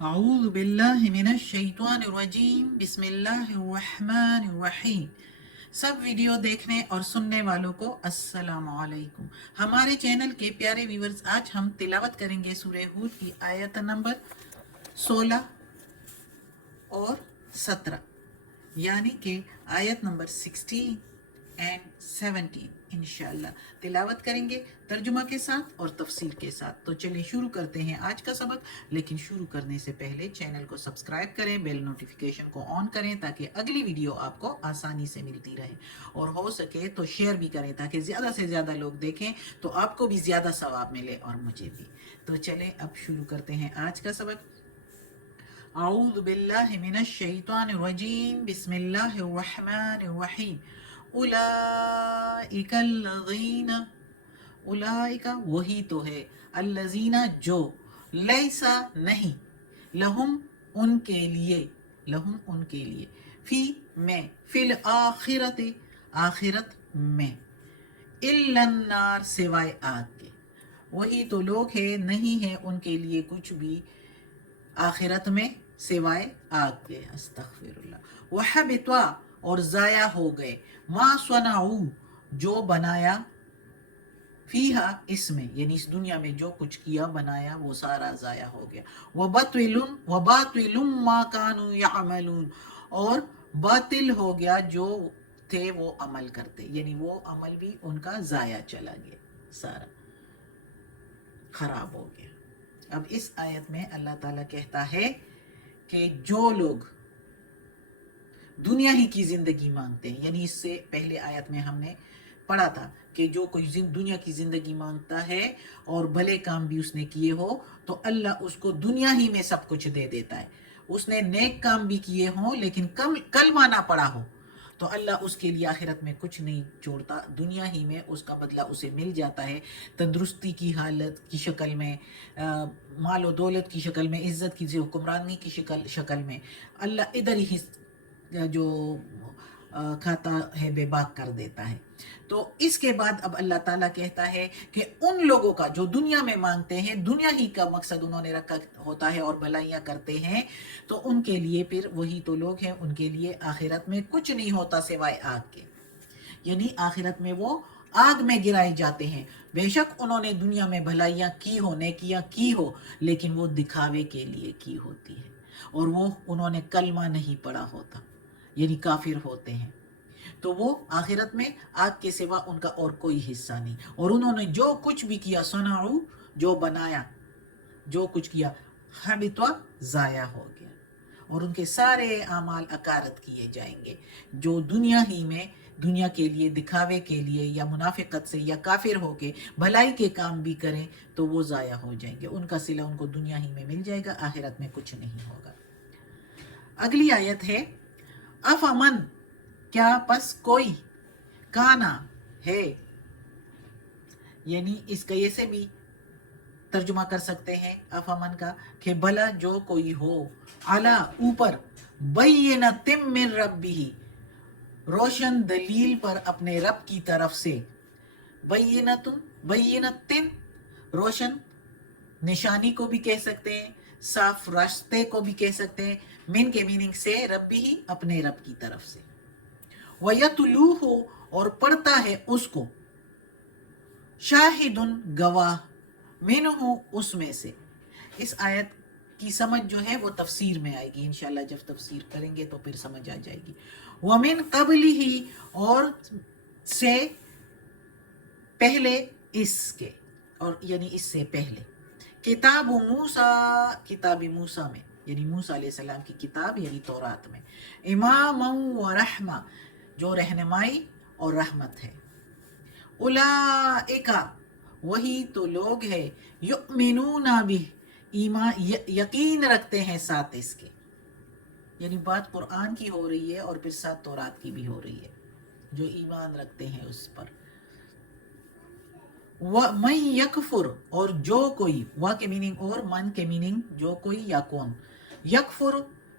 अऊज़ु बिल्लाहि मिनश शैतानिर रजीम बिस्मिल्लाहिर रहमानिर रहीम। सब वीडियो देखने और सुनने वालों को अस्सलामु अलैकुम। हमारे चैनल के प्यारे व्यूवर्स, आज हम तिलावत करेंगे सूरह हूद की आयत नंबर 16 और 17, यानी कि आयत नंबर 16 एंड 17 इंशाल्लाह तिलावत करेंगे तर्जुमा के साथ और तफसीर के साथ। तो चलिए शुरू करते हैं आज का सबक। लेकिन शुरू करने से पहले चैनल को सब्सक्राइब करें, बेल नोटिफिकेशन को ऑन करें ताकि अगली वीडियो आपको आसानी से मिलती रहे, और हो सके तो शेयर भी करें ताकि ज़्यादा से ज़्यादा लोग देखें तो आपको भी ज़्यादा सवाब मिले और मुझे भी। तो चलें अब शुरू करते हैं आज का सबक। अऊज़ु बिल्लाहि मिनश शैतानिर रजीम बिस्मिल्लाहिर रहमानिर रहीम। उलाइका अल्लज़ीना, उलाइका वही तो है, अल्लज़ीना जो, लैसा नहीं, लहुम उनके लिए, लहुम उनके लिए, फी में, फिल आखिरत आखिरत में, इल्लन्नार सिवाय आग के, वही तो लोग हैं नहीं है उनके लिए कुछ भी आखिरत में सिवाय आग के। अस्तगफिरुल्लाह। वहबित्वा और ज़ाया हो गए, मा स्वनाऊ जो बनाया, फीहा इसमें यानी इस दुनिया में जो कुछ किया बनाया वो सारा ज़ाया हो गया। वबातिलुम मा कानू यामलून और बातिल हो गया जो थे वो अमल करते, यानी वो अमल भी उनका ज़ाया चला गया, सारा खराब हो गया। अब इस आयत में अल्लाह ताला कहता है कि जो लोग दुनिया ही की जिंदगी मांगते हैं, यानी इससे पहले आयत में हमने पढ़ा था कि जो कोई दुनिया की जिंदगी मांगता है और भले काम भी उसने किए हो तो अल्लाह उसको दुनिया ही में सब कुछ दे देता है। उसने नेक काम भी किए हों लेकिन कलमा ना पड़ा हो तो अल्लाह उसके लिए आखिरत में कुछ नहीं छोड़ता, दुनिया ही में उसका बदला उसे मिल जाता है। तंदुरुस्ती की हालत की शक्ल में, माल दौलत की शक्ल में, इज़्ज़त की हुक्मरानी की शक्ल में अल्लाह इधर ही जो खाता है बेबाक कर देता है। तो इसके बाद अब अल्लाह ताला कहता है कि उन लोगों का जो दुनिया में मांगते हैं, दुनिया ही का मकसद उन्होंने रखा होता है और भलाइयाँ करते हैं, तो उनके लिए फिर वही तो लोग हैं, उनके लिए आखिरत में कुछ नहीं होता सिवाय आग के, यानी आखिरत में वो आग में गिराए जाते हैं। बेशक उन्होंने दुनिया में भलाइयाँ की हो, नेकियाँ की हो, लेकिन वो दिखावे के लिए की होती है और वो उन्होंने कलमा नहीं पढ़ा होता, यानी काफिर होते हैं। तो वो आखिरत में आग के सिवा उनका और कोई हिस्सा नहीं। और उन्होंने जो कुछ भी किया, सनाऊ जो बनाया, जो कुछ किया, हबित्वा ज़ाया हो गया और उनके सारे आमाल अकारत किए जाएंगे। जो दुनिया ही में दुनिया के लिए, दिखावे के लिए या मुनाफिकत से या काफिर होके भलाई के काम भी करें तो वो ज़ाया हो जाएंगे, उनका सिला उनको दुनिया ही में मिल जाएगा, आखिरत में कुछ नहीं होगा। अगली आयत है, अफमन क्या पस कोई, काना है, यानी इसका ये से भी तर्जुमा कर सकते हैं अफमन का कि भला जो कोई हो, आला ऊपर, बय्यिनतिम मिन रब्बिही रोशन दलील पर अपने रब की तरफ से, बय्यिनतुन बय्यिनतिन रोशन निशानी को भी कह सकते हैं, साफ रास्ते को भी कह सकते हैं। मिन के मीनिंग से रब्बी ही अपने रब की तरफ से, वयतलूहु और पढ़ता है उसको, शाहिदुन गवाह, मिनहु उसमें से। इस आयत की समझ जो है वो तफसीर में आएगी इंशाल्लाह, जब तफसीर करेंगे तो फिर समझ आ जाएगी। वमिन कबली ही और से पहले इसके, और यानी इससे पहले, किताब मूसा, किताब मूसा में यानी मूसा अलैहिस्सलाम की किताब यानी तौरात में, इमाम व रहमा जो रहनुमाई और रहमत है। उलाइका वही तो लोग है, युमिनूना बिह ईमान यकीन रखते हैं साथ इसके, यानी बात कुरान की हो रही है और फिर साथ तौरात की भी हो रही है, जो ईमान रखते हैं उस पर। मन यकफुर और जो कोई, व के मीनिंग और, मन के मीनिंग जो कोई या कौन, यकफुर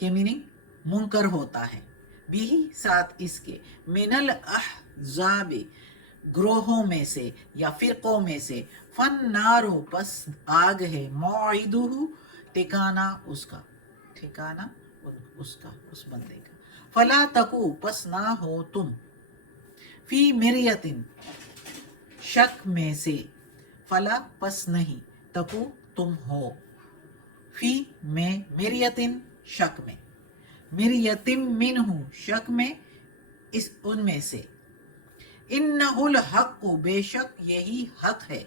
के मीनिंग मुनकर होता है, भी साथ इसके, मिनल अहज़ाब ग्रोहों में से या फिरकों में से, फन नारो बस आग है, मौइदुहु ٹھکانا اس کا، ٹھکانا اس کا، اس بندے کا. فلا تکو پس نہ ہو تم، فی مریتن شک میں سے، فلا پس نہیں، تکو تم ہو، فی میں، مریتن شک میں، مریتم منہ شک میں، اس ان میں سے، انہ الحق بے شک یہی حق ہے،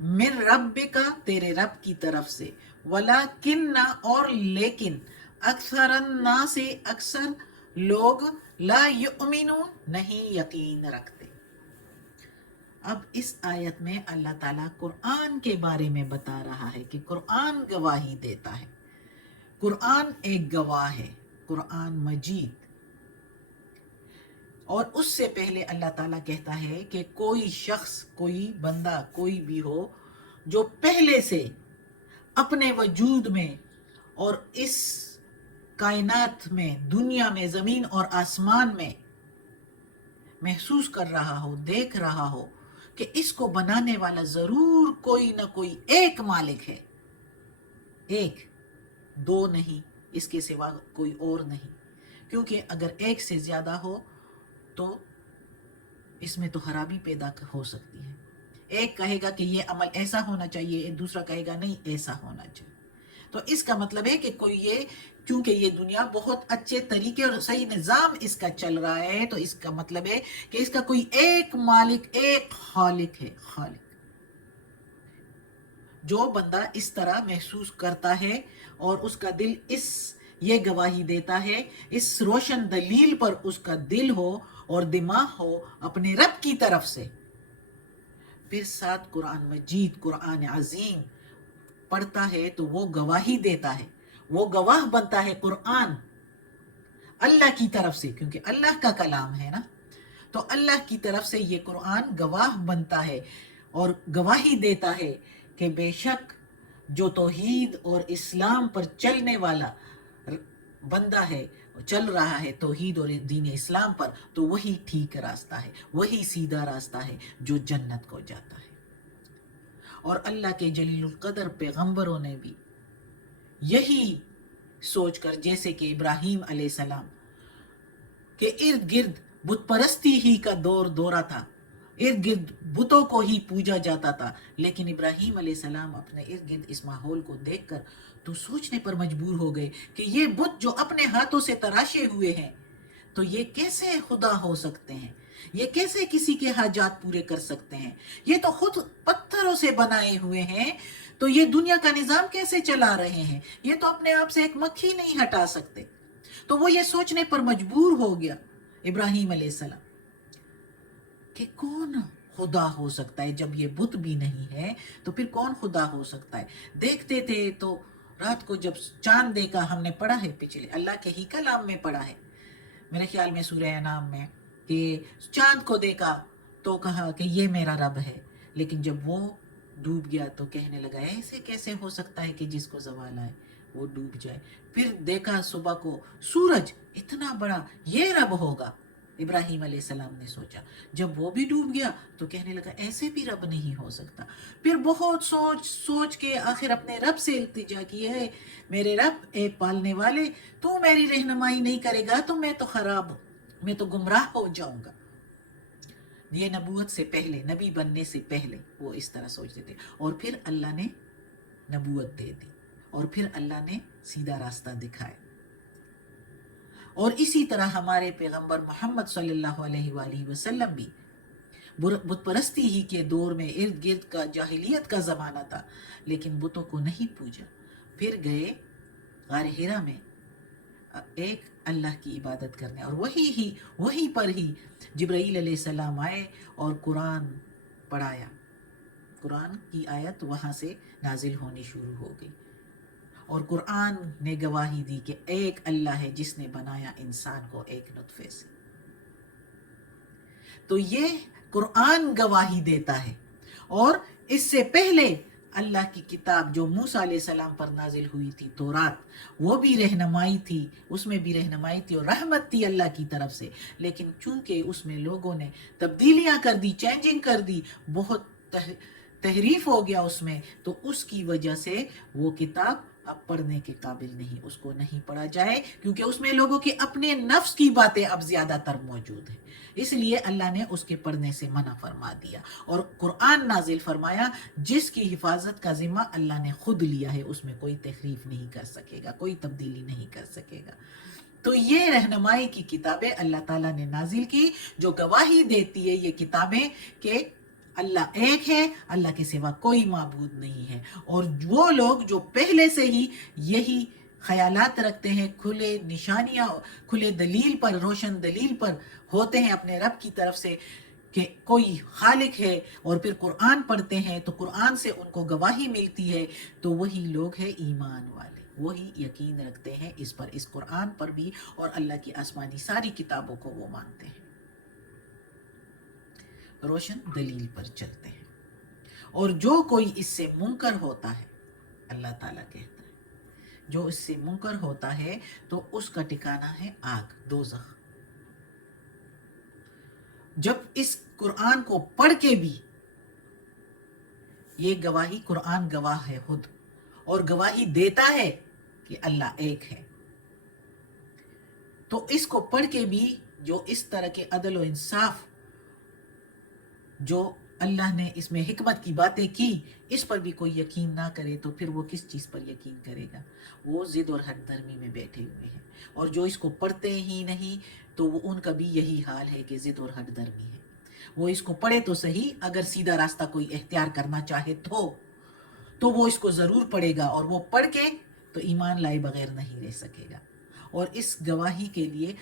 من ربک تیرے رب کی طرف سے، ولیکن اور لیکن، اکثر الناس اکثر لوگ، لا یؤمنون نہیں یقین رکھتے. اب اس آیت میں اللہ تعالیٰ قرآن کے بارے میں بتا رہا ہے کہ قرآن گواہی دیتا ہے. قرآن ایک گواہ ہے، قرآن مجید. اور اس سے پہلے اللہ تعالیٰ کہتا ہے کہ کوئی شخص، کوئی بندہ، کوئی بھی ہو جو پہلے سے اپنے وجود میں اور اس کائنات میں، دنیا میں، زمین اور آسمان میں محسوس کر رہا ہو، دیکھ رہا ہو کہ اس کو بنانے والا ضرور کوئی نہ کوئی ایک مالک ہے، ایک، دو نہیں، اس کے سوا کوئی اور نہیں. کیونکہ اگر ایک سے زیادہ ہو تو اس میں تو خرابی پیدا ہو سکتی ہے. ایک کہے گا کہ یہ عمل ایسا ہونا چاہیے، دوسرا کہے گا نہیں ایسا ہونا چاہیے. تو اس کا مطلب ہے کہ کوئی یہ، کیونکہ یہ دنیا بہت اچھے طریقے اور صحیح نظام اس کا چل رہا ہے، تو اس کا مطلب ہے کہ اس کا کوئی ایک مالک، ایک خالق ہے، خالق. جو بندہ اس طرح محسوس کرتا ہے اور اس کا دل یہ گواہی دیتا ہے، اس روشن دلیل پر اس کا دل ہو اور دماغ ہو اپنے رب کی طرف سے، پھر ساتھ قرآن مجید، قرآن عظیم پڑھتا ہے تو وہ گواہی دیتا ہے، وہ گواہ بنتا ہے. قرآن اللہ کی طرف سے، کیونکہ اللہ کا کلام ہے نا، تو اللہ کی طرف سے یہ قرآن گواہ بنتا ہے اور گواہی دیتا ہے کہ بے شک جو توحید اور اسلام پر چلنے والا بندہ ہے، چل رہا ہے توحید اور دین اسلام پر، تو وہی ٹھیک راستہ ہے، وہی سیدھا راستہ ہے جو جنت کو جاتا ہے. اور اللہ کے جلیل القدر پیغمبروں نے بھی یہی سوچ کر، جیسے کہ ابراہیم علیہ السلام کے ارد گرد بت پرستی ہی کا دورہ تھا، ارد گرد بتوں کو ہی پوجا جاتا تھا، لیکن ابراہیم علیہ السلام اپنے ارد گرد اس ماحول کو دیکھ کر تو سوچنے پر مجبور ہو گئے کہ یہ بت جو اپنے ہاتھوں سے تراشے ہوئے ہیں، تو یہ کیسے خدا ہو سکتے ہیں، یہ کیسے کسی کے حاجات پورے کر سکتے ہیں، یہ تو خود پتھروں سے بنائے ہوئے ہیں، تو یہ دنیا کا نظام کیسے چلا رہے ہیں، یہ تو اپنے آپ سے ایک مکھی نہیں ہٹا سکتے. تو وہ یہ سوچنے پر مجبور ہو گیا ابراہیم علیہ السلام کہ کون خدا ہو سکتا ہے، جب یہ بت بھی نہیں ہے تو پھر کون خدا ہو سکتا ہے. دیکھتے تھے تو رات کو جب چاند دیکھا، ہم نے پڑھا ہے پچھلے اللہ کے ہی کلام میں پڑھا ہے، میرے خیال میں سورہ انعام میں، کہ چاند کو دیکھا تو کہا کہ یہ میرا رب ہے، لیکن جب وہ ڈوب گیا تو کہنے لگا ایسے کیسے ہو سکتا ہے کہ جس کو زوال آئے وہ ڈوب جائے. پھر دیکھا صبح کو سورج اتنا بڑا، یہ رب ہوگا. ابراہیم علیہ السلام نے سوچا، جب وہ بھی ڈوب گیا تو کہنے لگا ایسے بھی رب نہیں ہو سکتا. پھر بہت سوچ کے آخر اپنے رب سے التجا کی ہے، میرے رب، اے پالنے والے، تو میری رہنمائی نہیں کرے گا تو میں تو خراب، میں تو گمراہ ہو جاؤں گا. یہ نبوت سے پہلے، نبی بننے سے پہلے وہ اس طرح سوچتے تھے. اور پھر اللہ نے نبوت دے دی اور پھر اللہ نے سیدھا راستہ دکھایا. اور اسی طرح ہمارے پیغمبر محمد صلی اللہ علیہ وآلہ وسلم بھی بت پرستی ہی کے دور میں، ارد گرد کا جاہلیت کا زمانہ تھا، لیکن بتوں کو نہیں پوجا. پھر گئے غار حرا میں ایک اللہ کی عبادت کرنے، اور وہی پر ہی جبرائیل علیہ السلام آئے اور قرآن پڑھایا. قرآن کی آیت وہاں سے نازل ہونی شروع ہو گئی، اور قرآن نے گواہی دی کہ ایک اللہ ہے جس نے بنایا انسان کو ایک نطفے سے. تو یہ قرآن گواہی دیتا ہے. اور اس سے پہلے اللہ کی کتاب جو موسیٰ علیہ السلام پر نازل ہوئی تھی، تورات، وہ بھی رہنمائی تھی، اس میں بھی رہنمائی تھی اور رحمت تھی اللہ کی طرف سے. لیکن چونکہ اس میں لوگوں نے تبدیلیاں کر دی، چینجنگ کر دی، بہت تحریف ہو گیا اس میں، تو اس کی وجہ سے وہ کتاب अब पढ़ने के काबिल नहीं, उसको नहीं पढ़ा जाए, क्योंकि उसमें लोगों के अपने नफ्स की बातें अब ज्यादातर मौजूद हैं, इसलिए अल्लाह ने उसके पढ़ने से मना फरमा दिया और कुरान नाजिल फरमाया जिसकी हिफाजत का जिम्मा अल्लाह ने खुद लिया है, उसमें कोई तहरीफ नहीं कर सकेगा, कोई तब्दीली नहीं कर सकेगा। तो ये रहनुमाई की किताबें अल्लाह ताला ने नाजिल की, जो गवाही देती है ये किताबें कि अल्लाह एक है, अल्लाह के सिवा कोई माबूद नहीं है। और वो लोग जो पहले से ही यही ख्यालात रखते हैं, खुले निशानियां, खुले दलील पर, रोशन दलील पर होते हैं अपने रब की तरफ से कि कोई खालिक है, और फिर कुरान पढ़ते हैं तो कुरान से उनको गवाही मिलती है, तो वही लोग हैं ईमान वाले, वही यकीन रखते हैं इस पर, इस कुरान पर भी, और अल्लाह की आसमानी सारी किताबों को वो मानते हैं, रोशन दलील पर चलते हैं। और जो कोई इससे मुनकर होता है, अल्लाह ताला कहता है जो इससे मुनकर होता है तो उसका ठिकाना है आग, दोज़ख। जब इस कुरान को पढ़ के भी, ये गवाही कुरान गवाह है खुद, और गवाही देता है कि अल्लाह एक है, तो इसको पढ़ के भी जो इस तरह के अदल और इंसाफ, जो अल्लाह ने इसमें हिकमत की बातें की, इस पर भी कोई यकीन ना करे तो फिर वो किस चीज़ पर यकीन करेगा? वो जिद और हट धर्मी में बैठे हुए हैं। और जो इसको पढ़ते ही नहीं तो वो उनका भी यही हाल है कि जिद और हट धर्मी है। वो इसको पढ़े तो सही, अगर सीधा रास्ता कोई इख्तियार करना चाहे तो वो इसको ज़रूर पढ़ेगा, और वो पढ़ के तो ईमान लाए बगैर नहीं रह सकेगा। और इस गवाही के लिए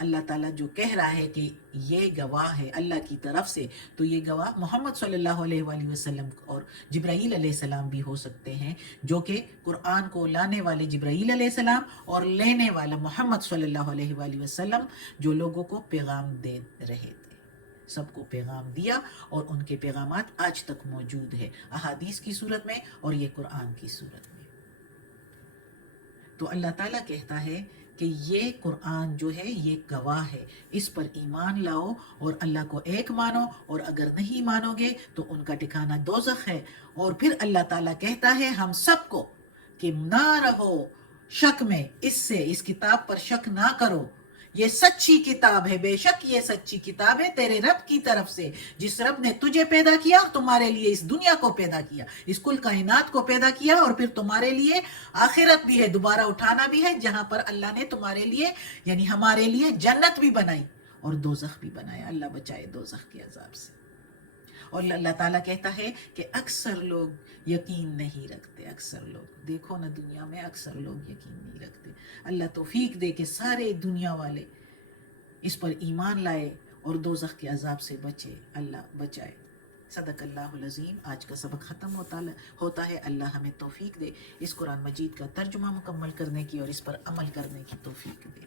अल्लाह ताला जो कह रहा है कि ये गवाह है अल्लाह की तरफ से, तो ये गवाह मोहम्मद सल्लल्लाहु अलैहि वसल्लम और जिब्राईल अलैहिस्सलाम भी हो सकते हैं, जो कि कुरान को लाने वाले जिब्राईल अलैहिस्सलाम और लेने वाला मोहम्मद सल्लल्लाहु अलैहि वसल्लम, जो लोगों को पैगाम दे रहे थे, सबको पैगाम दिया, और उनके पैगामात आज तक मौजूद है, अहादीस की सूरत में और ये कुरान की सूरत में। तो अल्लाह ताला कहता है कि ये कुरान जो है ये गवाह है, इस पर ईमान लाओ और अल्लाह को एक मानो, और अगर नहीं मानोगे तो उनका ठिकाना दोज़ख है। और फिर अल्लाह ताला कहता है हम सबको कि ना रहो शक में, इससे, इस किताब पर शक ना करो, ये सच्ची किताब है, बेशक ये सच्ची किताब है तेरे रब की तरफ से, जिस रब ने तुझे पैदा किया और तुम्हारे लिए इस दुनिया को पैदा किया, इस कुल कायनात को पैदा किया, और फिर तुम्हारे लिए आखिरत भी है, दोबारा उठाना भी है, जहां पर अल्लाह ने तुम्हारे लिए यानी हमारे लिए जन्नत भी बनाई और दोज़ख भी बनाया। अल्लाह बचाए दोज़ख के अजाब से। और अल्लाह ताला कहता है कि अक्सर लोग यकीन नहीं रखते, अक्सर लोग, देखो ना दुनिया में अक्सर लोग यकीन नहीं रखते। अल्लाह तौफीक दे के सारे दुनिया वाले इस पर ईमान लाए और दोज़ख के अजाब से बचे, अल्लाह बचाए। सदक़ल्लाहुल अज़ीम। आज का सबक ख़त्म होता है। अल्लाह हमें तौफीक दे इस कुरान मजीद का तर्जुमा मुकम्मल करने की और इस पर अमल करने की तौफीक दे।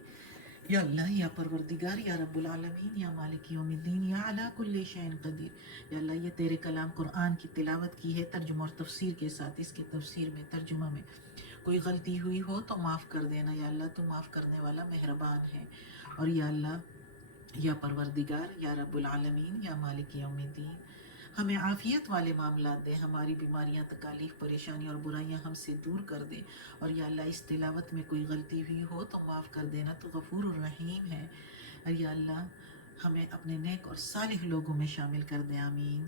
या अल्लाह, या परवरदिगार, या रब्बुल आलमीन, या मालिक यौमिद्दीन, या अला कुल्ली शैइन कदीर। या अल्लाह, ये तेरे कलाम कुरान की तिलावत की है तर्जुमा और तफसीर के साथ, इसके तफसीर में, तर्जुमा में कोई गलती हुई हो तो माफ़ कर देना। या अल्लाह, तू माफ़ करने वाला मेहरबान है। और या अल्लाह, या परवरदिगार, या रब्बुल आलमीन, या मालिक यौमिद्दीन, हमें आफियत वाले मामला दे, हमारी बीमारियां, तकालीफ, परेशानी और बुराइयां हमसे दूर कर दे। और या अल्लाह, इस तिलावत में कोई गलती हुई हो तो माफ़ कर देना, तो गफूर और रहीम है। और या अल्लाह, हमें अपने नेक और सालिह लोगों में शामिल कर दे, आमीन।